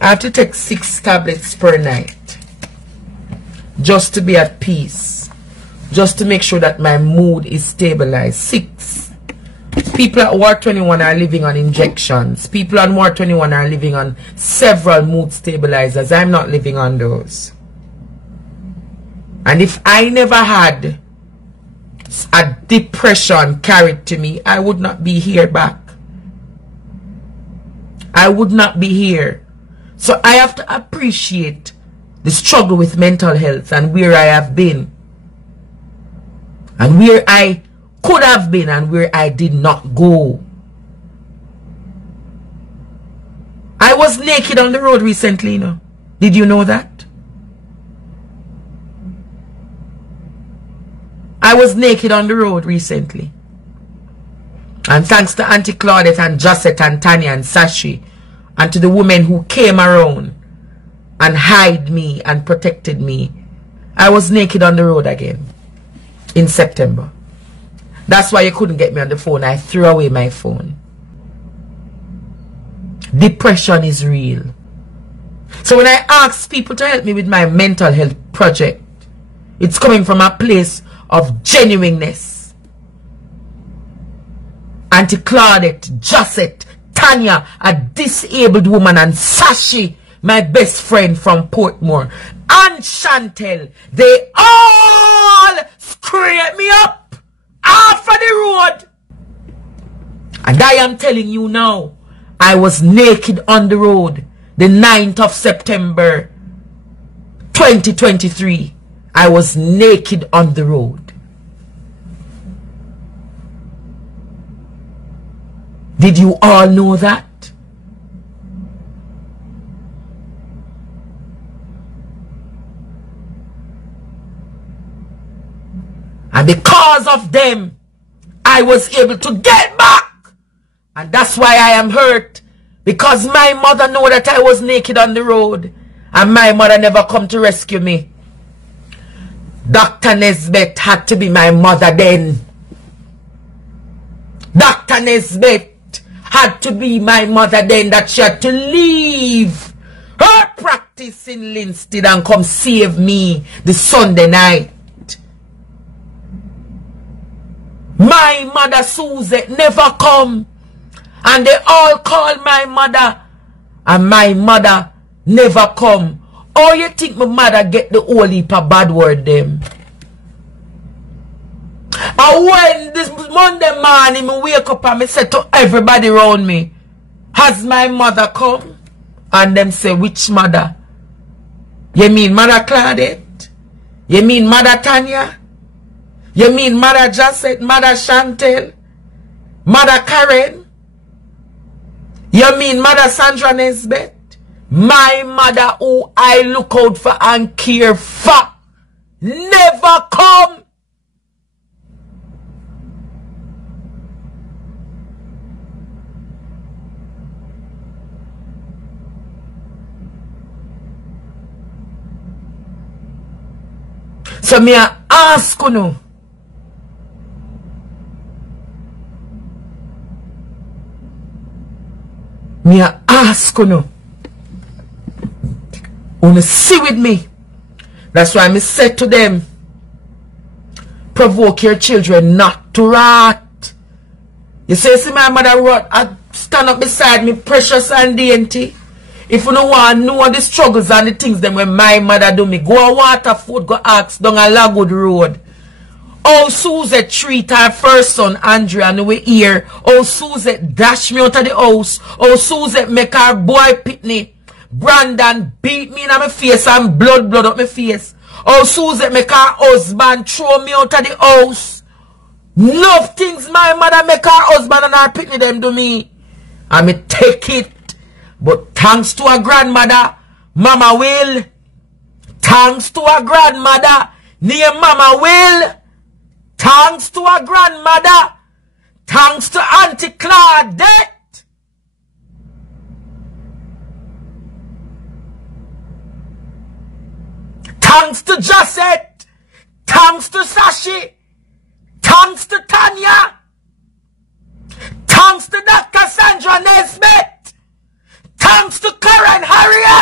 I have to take 6 tablets per night just to be at peace, just to make sure that my mood is stabilized. 6. People at Ward 21 are living on injections. People on Ward 21 are living on several mood stabilizers. I'm not living on those. And if I never had a depression carried to me, I would not be here back. I would not be here. So I have to appreciate the struggle with mental health and where I have been. And where I could have been and where I did not go. I was naked on the road recently, you know. Did you know that? I was naked on the road recently. And thanks to Auntie Claudette and Josette and Tanya and Sashi and to the women who came around and hid me and protected me, I was naked on the road again in September. That's why you couldn't get me on the phone. I threw away my phone. Depression is real. So when I ask people to help me with my mental health project, it's coming from a place of genuineness. Auntie Claudette, Josette, Tanya, a disabled woman, and Sashi, my best friend from Portmore, and Chantel, they all scrape me up off of the road. And I am telling you now, I was naked on the road the 9th of September 2023. I was naked on the road. Did you all know that? And because of them, I was able to get back. And that's why I am hurt. Because my mother knew that I was naked on the road. And my mother never come to rescue me. Dr. Nesbeth had to be my mother then. Dr. Nesbeth had to be my mother then, that she had to leave her practice in Linstead and come save me the Sunday night. My mother Suzette never come. And they all call my mother. And my mother never come. Oh, you think my mother get the whole heap of bad word them? And when this Monday morning I wake up and I say to everybody around me, has my mother come? And them say, which mother? You mean Mother Claudette? You mean Mother Tanya? You mean Mother Josette, Mother Chantel, Mother Karen? You mean Mother Sandra Nesbeth? My mother who I look out for and care for never come. So me ask you now. Me ask you now. Wanna see with me. That's why I said to them, provoke your children not to rot. You see my mother rot, I stand up beside me, precious and dainty. If you don't want to know the struggles and the things them when my mother do me, go a Waterford, go ask down a Lagwood Road. Oh, Suzette treat her first son, Andrea, and we hear. Oh, Suzette dash me out of the house. Oh, Suzette make her boy pitney. Brandon beat me in my face and blood up my face. Oh, Suzette make her husband throw me out of the house. Enough things my mother make her husband and her pitney them do me. And me take it. But thanks to her grandmother, Mama Will. Thanks to her grandmother, near Mama Will. Thanks to her grandmother. Thanks to Auntie Claudette. Thanks to Josette. Thanks to Sashi. Thanks to Tanya. Thanks to Dr. Sandra Nesbeth. Thanks to Karen Harriet.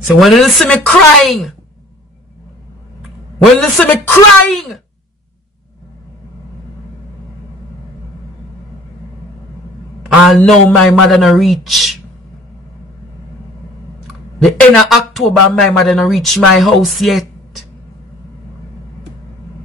So when you see me crying, I know my mother no reach. The end of October, my mother no reach my house yet.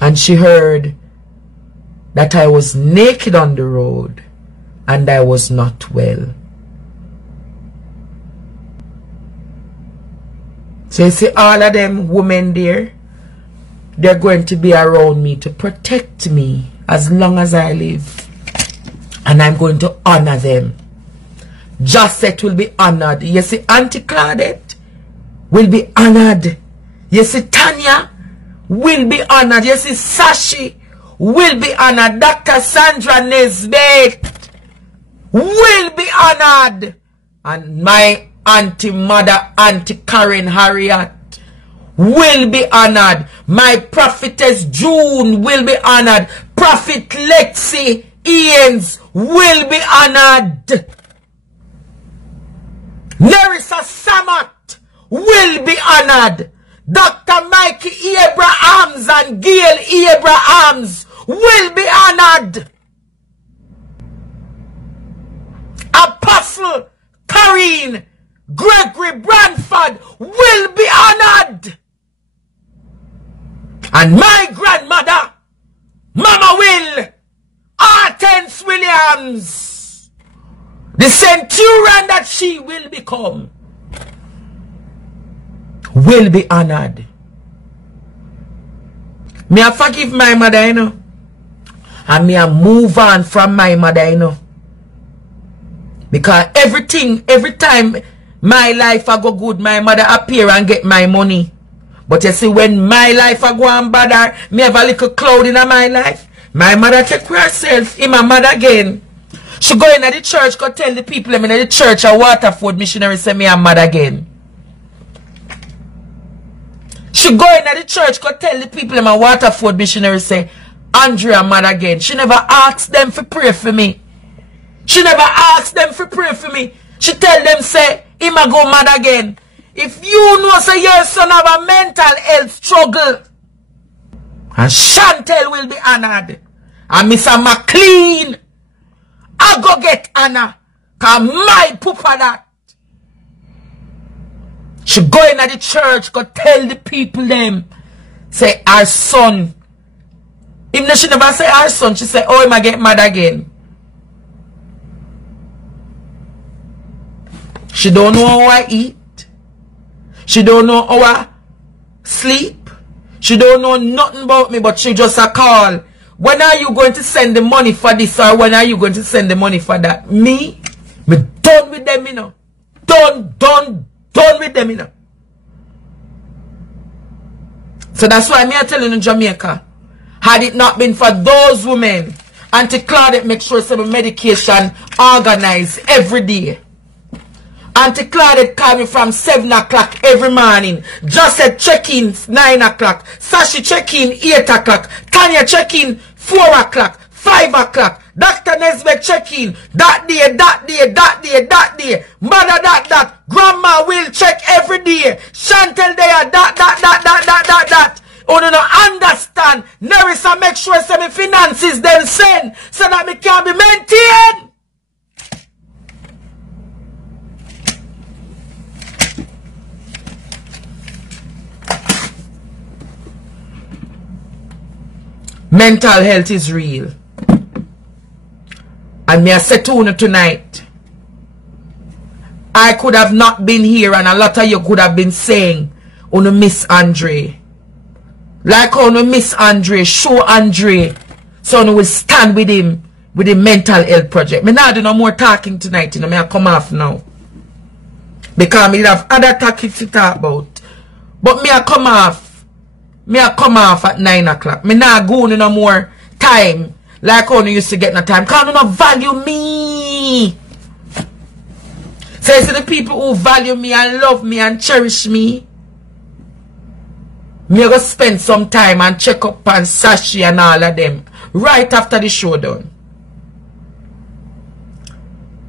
And she heard that I was naked on the road and I was not well. So you see all of them women there, they're going to be around me to protect me as long as I live. And I'm going to honor them. Josette will be honored. You see Auntie Claudette will be honored. You see Tanya will be honored. You see Sashi will be honored. Dr. Sandra Nesbitt will be honored. And my auntie mother, Auntie Karen Harriet, will be honored. My prophetess June will be honored. Prophet Lexi Ians will be honored. Nerissa Samat will be honored. Dr. Mikey Abrahams and Gail Abrahams will be honored. Apostle Karine Gregory Branford will be honored. And my grandmother, Mama Will Hortense Williams, the centurion that she will become, will be honored. Me I forgive my mother, you know. And me I move on from my mother, you know. Because every time my life I go good, my mother appear and get my money. But you see, when my life I go and bother, me have a little cloud in my life. My mother take care of herself. In my mother again. She go in the church, go tell the people in the church a Waterford missionary say me a mother again. She go in the church, go tell the people in my Waterford missionary say Andrea mother again. She never asked them to pray for me. She never asked them to pray for me. She tell them say him a go mad again. If you know say your son have a mental health struggle, and Chantel will be honored, and Mr. McLean I go get Anna, cause my poopa that. She go in at the church, go tell the people them, say our son. Even though she never say our son, she say, oh, him I get mad again. She don't know how I eat. She don't know how I sleep. She don't know nothing about me, but she just a call. When are you going to send the money for this, or when are you going to send the money for that? Me done with them, you know. Done with them, you know. So that's why me I tell you in Jamaica, had it not been for those women, Auntie Claudette make sure some medication organized every day. Auntie Claudette call me from 7 o'clock every morning. Josette check in 9 o'clock. Sashi check in 8 o'clock. Tanya check in 4 o'clock. 5 o'clock. Dr. Nesbitt check in. That day. Mother that. Grandma will check every day. Chantel there. That. Oh, no, understand. Nerissa make sure say me finances then send so that me can be maintained. Mental health is real. And me I say to you tonight, I could have not been here and a lot of you could have been saying, oh no, Miss Andre. Like oh no, Miss Andre, show Andre. So no will stand with him with the mental health project. Me not do no more talking tonight, you know, me I come off now. Because me have other topics to talk about. But me I come off. Me a come off at 9 o'clock. Me not go no more time like how you used to get no time. Because you not value me. So you see the people who value me and love me and cherish me, me go spend some time and check up on Sashi and all of them right after the show done.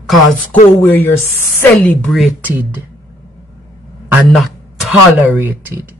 Because go where you're celebrated and not tolerated.